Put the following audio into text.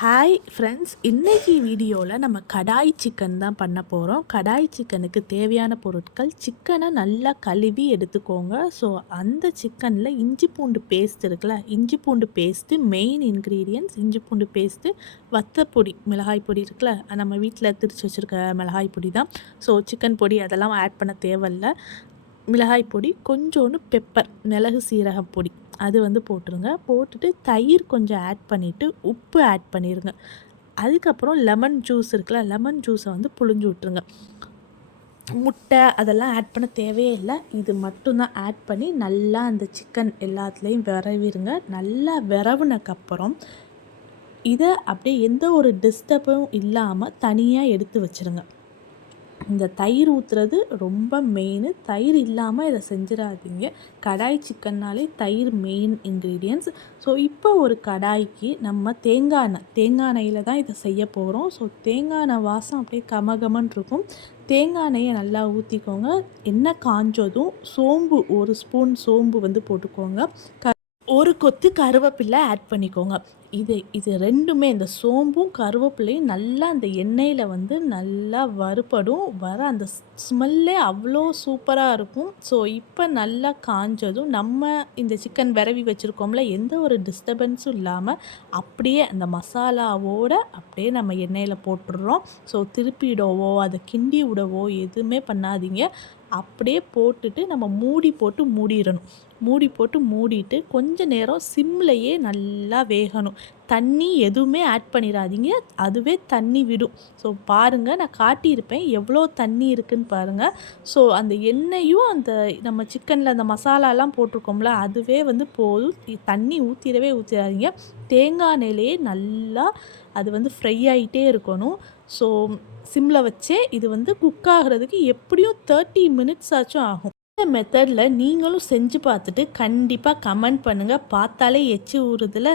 Hi friends, இன்றைக்கி வீடியோவில் நம்ம கடாய் சிக்கன் தான் பண்ண போகிறோம். கடாய் சிக்கனுக்கு தேவையான பொருட்கள்: சிக்கனை நல்லா கழுவி எடுத்துக்கோங்க. ஸோ அந்த சிக்கனில் இஞ்சி பூண்டு பேஸ்ட் இருக்குல்ல, இஞ்சி பூண்டு பேஸ்ட்டு மெயின் இன்க்ரீடியன்ட்ஸ். இஞ்சி பூண்டு பேஸ்ட்டு, வத்தப்பொடி, மிளகாய் பொடி இருக்குல்ல, நம்ம வீட்டில் திரிச்சு வச்சுருக்க மிளகாய் பொடி தான். ஸோ சிக்கன் பொடி அதெல்லாம் ஆட் பண்ண தேவையில்ல. மிளகாய் பொடி, கொஞ்சோண்டு பெப்பர், மிளகு சீரகம் பொடி அது போட்டுருங்க. போட்டுட்டு தயிர் கொஞ்சம் ஆட் பண்ணிவிட்டு உப்பு ஆட் பண்ணிடுங்க. அதுக்கப்புறம் லெமன் ஜூஸ் இருக்குல்ல, லெமன் ஜூஸை புழிஞ்சு விட்ருங்க. முட்டை அதெல்லாம் ஆட் பண்ண தேவையே இல்லை. இது மட்டும்தான் ஆட் பண்ணி நல்லா அந்த சிக்கன் எல்லாத்துலேயும் விரவிடுங்க. நல்லா விரவுனக்கப்புறம் இதை அப்படியே எந்த ஒரு டிஸ்டர்பும் இல்லாமல் தனியாக எடுத்து வச்சுருங்க. இந்த தயிர் ஊற்றுறது ரொம்ப மெயின். தயிர் இல்லாமல் இதை செஞ்சிடாதீங்க. கடாய் சிக்கன்னாலே தயிர் மெயின் இன்க்ரீடியன்ட்ஸ். ஸோ இப்போ ஒரு கடாய்க்கு நம்ம தேங்காய் எண்ணெயில் தான் இதை செய்ய போகிறோம். ஸோ தேங்காய் எண்ணெய் வாசம் அப்படியே கமகமன்னு இருக்கும். தேங்காய் எண்ணெயை நல்லா ஊற்றிக்கோங்க. எண்ணெய் காஞ்சதும் சோம்பு, ஒரு ஸ்பூன் சோம்பு போட்டுக்கோங்க. ஒரு கொத்து கருவேப்பிலை ஆட் பண்ணிக்கோங்க. இது ரெண்டுமே, இந்த சோம்பும் கருவேப்பிலையும் நல்லா அந்த எண்ணெயில் நல்லா வறுபடும். அந்த ஸ்மெல்லே அவ்வளோ சூப்பராக இருக்கும். ஸோ இப்போ நல்லா காஞ்சதும் நம்ம இந்த சிக்கன் விரவி வச்சுருக்கோம்ல, எந்த ஒரு டிஸ்டர்பன்ஸும் இல்லாமல் அப்படியே அந்த மசாலாவோடு அப்படியே நம்ம எண்ணெயில் போட்டுடுறோம். ஸோ திருப்பிடவோ அதை கிண்டி விடவோ எதுவுமே பண்ணாதீங்க. அப்படியே போட்டுட்டு நம்ம மூடி போட்டு மூடிடணும். மூடி போட்டு மூடிட்டு கொஞ்ச நேரம் சிம்லையே நல்லா வேகணும். தண்ணி எதுவுமே ஆட் பண்ணிடாதீங்க, அதுவே தண்ணி விடும். ஸோ பாருங்கள், நான் காட்டியிருப்பேன் எவ்வளோ தண்ணி இருக்குதுன்னு பாருங்கள். ஸோ அந்த எண்ணெயும் அந்த நம்ம சிக்கனில் அந்த மசாலாலாம் போட்டிருக்கோம்ல, அதுவே போதும். தண்ணி ஊற்றிடாதீங்க. தேங்காய் எண்ணெயிலே நல்லா அது ஃப்ரை ஆகிட்டே இருக்கணும். ஸோ சிம்மில் வச்சே இது குக் ஆகிறதுக்கு எப்படியும் 30 மினிட்ஸ் ஆச்சும் ஆகும். இந்த மெத்தடில் நீங்களும் செஞ்சு பார்த்துட்டு கண்டிப்பாக கமெண்ட் பண்ணுங்கள். பார்த்தாலே எச்சி ஊறுதில்ல.